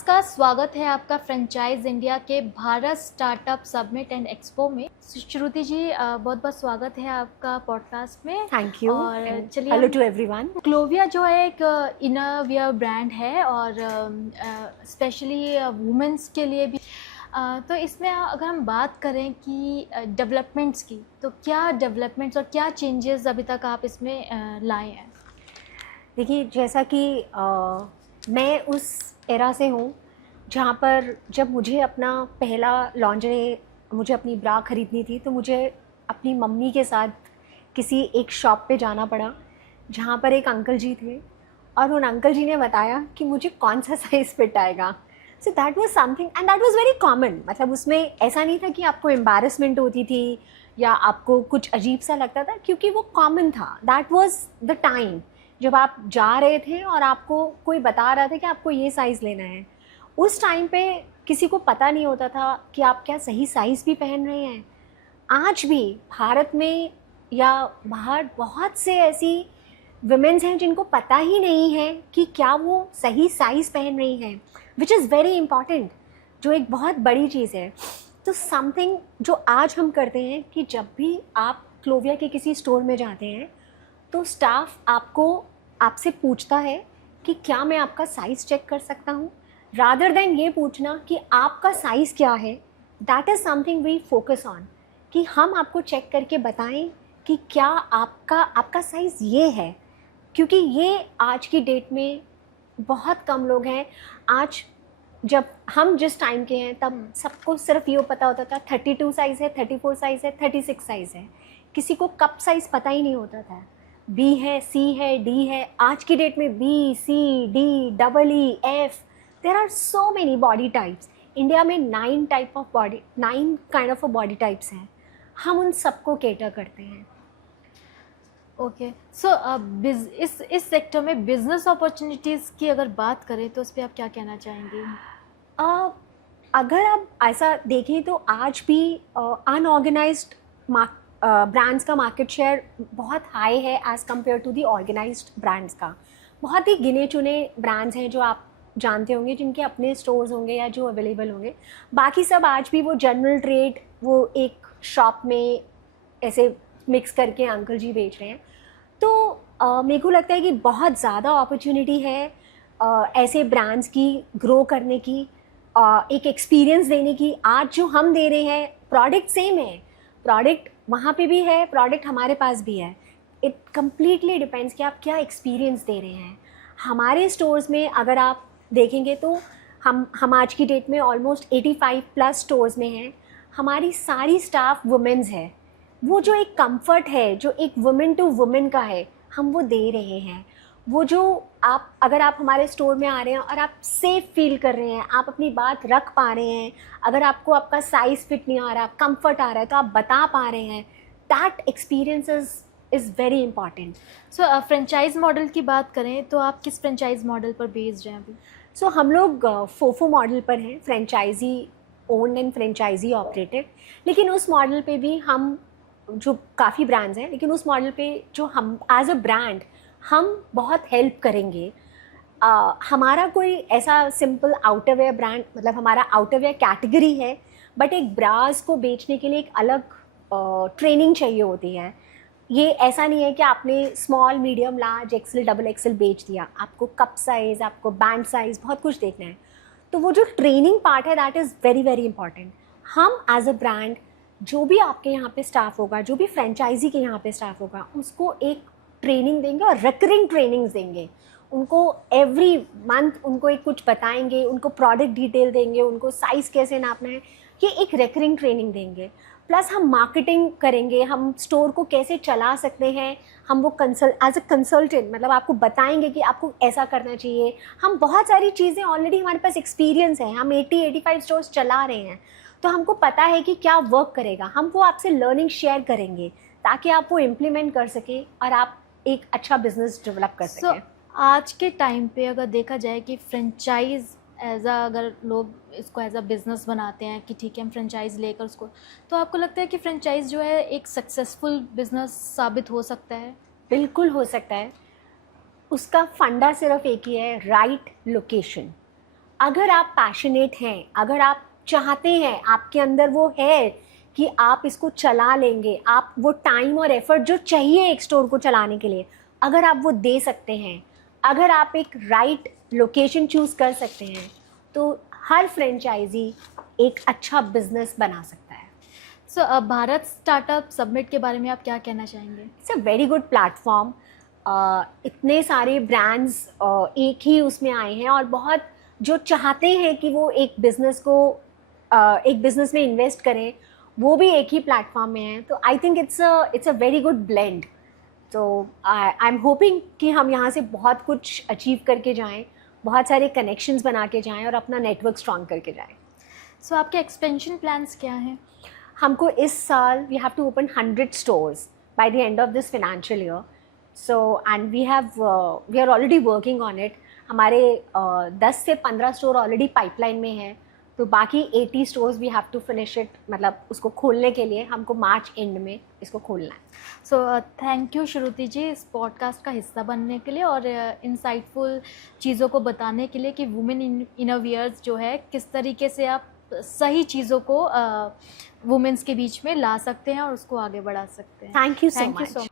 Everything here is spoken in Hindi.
नमस्कार, स्वागत है आपका फ्रेंचाइज इंडिया के Bharat startup summit and expo में। श्रुति जी, बहुत बहुत स्वागत है आपका पॉडकास्ट में। Thank you. और चलिए, हेलो टू एवरीवन। क्लोविया जो है एक इनर वियर ब्रांड है और स्पेशली वुमेंस के लिए भी। तो इसमें अगर हम बात करें कि डेवलपमेंट्स की, तो क्या डेवलपमेंट्स और क्या चेंजेस अभी तक आप इसमें लाए हैं? देखिए, जैसा कि मैं उस एरा से हूँ जहाँ पर जब मुझे अपना पहला लॉन्जरी, मुझे अपनी ब्रा ख़रीदनी थी तो मुझे अपनी मम्मी के साथ किसी एक शॉप पे जाना पड़ा जहाँ पर एक अंकल जी थे और उन अंकल जी ने बताया कि मुझे कौन सा साइज़ फिट आएगा। So that was something and that was very common. मतलब उसमें ऐसा नहीं था कि आपको एम्बैरेसमेंट होती थी या आपको कुछ अजीब सा लगता था, क्योंकि वो कॉमन था। दैट वाज द टाइम जब आप जा रहे थे और आपको कोई बता रहा था कि आपको ये साइज़ लेना है। उस टाइम पे किसी को पता नहीं होता था कि आप क्या सही साइज़ भी पहन रहे हैं। आज भी भारत में या बाहर बहुत से ऐसी वुमेन्स हैं जिनको पता ही नहीं है कि क्या वो सही साइज़ पहन रही हैं, विच इज़ वेरी इम्पॉर्टेंट, जो एक बहुत बड़ी चीज़ है। तो समथिंग जो आज हम करते हैं कि जब भी आप क्लोविया के किसी स्टोर में जाते हैं तो स्टाफ आपसे पूछता है कि क्या मैं आपका साइज़ चेक कर सकता हूँ, रादर देन ये पूछना कि आपका साइज़ क्या है। That is something we focus on, कि हम आपको चेक करके बताएं कि क्या आपका साइज़ ये है, क्योंकि ये आज की डेट में बहुत कम लोग हैं। आज जब हम जिस टाइम के हैं तब सबको सिर्फ ये पता होता था 32 साइज़ है, 34 साइज़ है, 36 साइज़ है। किसी को कप साइज़ पता ही नहीं होता था। बी है, सी है, डी है। आज की डेट में B, C, D, double E, F, there are so many body types. India में 9 काइंड ऑफ बॉडी टाइप्स हैं। हम उन सबको केटर करते हैं। ओके, सो इस सेक्टर में बिजनेस अपॉर्चुनिटीज़ की अगर बात करें तो उस पर आप क्या कहना चाहेंगी? अगर आप ऐसा देखें तो आज भी अनऑर्गेनाइज्ड ब्रांड्स का मार्केट शेयर बहुत हाई है as compare to the organised brands का। बहुत ही गिने चुने ब्रांड्स हैं जो आप जानते होंगे, जिनके अपने स्टोर्स होंगे या जो अवेलेबल होंगे। बाकी सब आज भी वो जनरल ट्रेड, वो एक शॉप में ऐसे मिक्स करके अंकल जी बेच रहे हैं। तो मेरे को लगता है कि बहुत ज़्यादा अपॉर्चुनिटी है ऐसे ब्रांड्स की ग्रो करने की, एक एक्सपीरियंस देने की। आज जो हम दे रहे हैं प्रोडक्ट सेम है, प्रोडक्ट वहाँ पे भी है, प्रोडक्ट हमारे पास भी है। इट कम्प्लीटली डिपेंड्स कि आप क्या एक्सपीरियंस दे रहे हैं। हमारे स्टोर्स में अगर आप देखेंगे तो हम आज की डेट में ऑलमोस्ट 85 प्लस स्टोर्स में हैं। हमारी सारी स्टाफ वुमेन्स है। वो जो एक कंफर्ट है, जो एक वुमेन टू वुमेन का है, हम वो दे रहे हैं। वो जो अगर आप हमारे स्टोर में आ रहे हैं और आप सेफ फील कर रहे हैं, आप अपनी बात रख पा रहे हैं, अगर आपको आपका साइज़ फिट नहीं आ रहा, कंफर्ट आ रहा है, तो आप बता पा रहे हैं, that experience is very important. So franchise model की बात करें तो आप किस फ्रेंचाइज मॉडल पर बेस्ड हैं अभी? सो हम लोग फोफो मॉडल पर हैं, franchisee owned and franchisee operated. लेकिन उस मॉडल पे भी हम, जो काफ़ी ब्रांड्स हैं, लेकिन उस मॉडल पे जो हम एज अ ब्रांड हम बहुत हेल्प करेंगे। हमारा कोई ऐसा सिंपल आउटरवेयर ब्रांड, मतलब हमारा आउटरवेयर कैटेगरी है, बट एक ब्रास को बेचने के लिए एक अलग ट्रेनिंग चाहिए होती है। ये ऐसा नहीं है कि आपने small, medium, large, XL, double XL बेच दिया। आपको कप साइज़, आपको बैंड साइज़, बहुत कुछ देखना है। तो वो जो ट्रेनिंग पार्ट है, that is very very important. हम एज अ ब्रांड, जो भी आपके यहाँ पे स्टाफ होगा, जो भी फ्रेंचाइजी के यहाँ पे स्टाफ होगा, उसको एक ट्रेनिंग देंगे और रिकरिंग ट्रेनिंग्स देंगे। उनको एवरी मंथ उनको एक कुछ बताएंगे, उनको प्रोडक्ट डिटेल देंगे, उनको साइज़ कैसे नापना है, ये एक रिकरिंग ट्रेनिंग देंगे। प्लस हम मार्केटिंग करेंगे, हम स्टोर को कैसे चला सकते हैं, हम वो एज अ कंसल्टेंट, मतलब आपको बताएंगे कि आपको ऐसा करना चाहिए। हम बहुत सारी चीज़ें ऑलरेडी, हमारे पास एक्सपीरियंस है, हम 80-85 स्टोर्स चला रहे हैं, तो हमको पता है कि क्या वर्क करेगा। हम वो आपसे लर्निंग शेयर करेंगे ताकि आप वो इम्प्लीमेंट कर सकें और आप एक अच्छा बिजनेस डेवलप कर सकें। आज के टाइम पे अगर देखा जाए कि फ्रेंचाइज अगर लोग इसको एज अ बिज़नेस बनाते हैं कि ठीक है हम फ्रेंचाइज लेकर उसको, तो आपको लगता है कि फ्रेंचाइज जो है एक सक्सेसफुल बिजनेस साबित हो सकता है? बिल्कुल हो सकता है। उसका फंडा सिर्फ एक ही है, राइट लोकेशन। अगर आप पैशनेट हैं, अगर आप चाहते हैं, आपके अंदर वो है कि आप इसको चला लेंगे, आप वो टाइम और एफर्ट जो चाहिए एक स्टोर को चलाने के लिए, अगर आप वो दे सकते हैं, अगर आप एक राइट लोकेशन चूज़ कर सकते हैं, तो हर फ्रेंचाइजी एक अच्छा बिजनेस बना सकता है। सो भारत स्टार्टअप समिट के बारे में आप क्या कहना चाहेंगे? It's a very good platform. इतने सारे ब्रांड्स एक ही उसमें आए हैं और बहुत जो चाहते हैं कि वो एक बिजनेस में इन्वेस्ट करें, वो भी एक ही प्लेटफॉर्म में है। तो I think it's a very good blend. तो आई एम होपिंग कि हम यहाँ से बहुत कुछ अचीव करके जाएं, बहुत सारे कनेक्शंस बना के जाएं और अपना नेटवर्क स्ट्रॉन्ग करके जाएं। सो आपके एक्सपेंशन प्लान्स क्या हैं? हमको इस साल we have to open 100 stores by the end of this financial year. So and we are already working on it. हमारे 10 से 15 स्टोर ऑलरेडी पाइपलाइन में हैं, तो बाकी 80 stores we have to finish it. मतलब उसको खोलने के लिए हमको मार्च एंड में इसको खोलना है। सो थैंक यू श्रुति जी इस पॉडकास्ट का हिस्सा बनने के लिए और इंसाइटफुल चीज़ों को बताने के लिए कि वुमेन इनोवेयर्स जो है किस तरीके से आप सही चीज़ों को वुमेन्स के बीच में ला सकते हैं और उसको आगे बढ़ा सकते हैं। Thank you so much.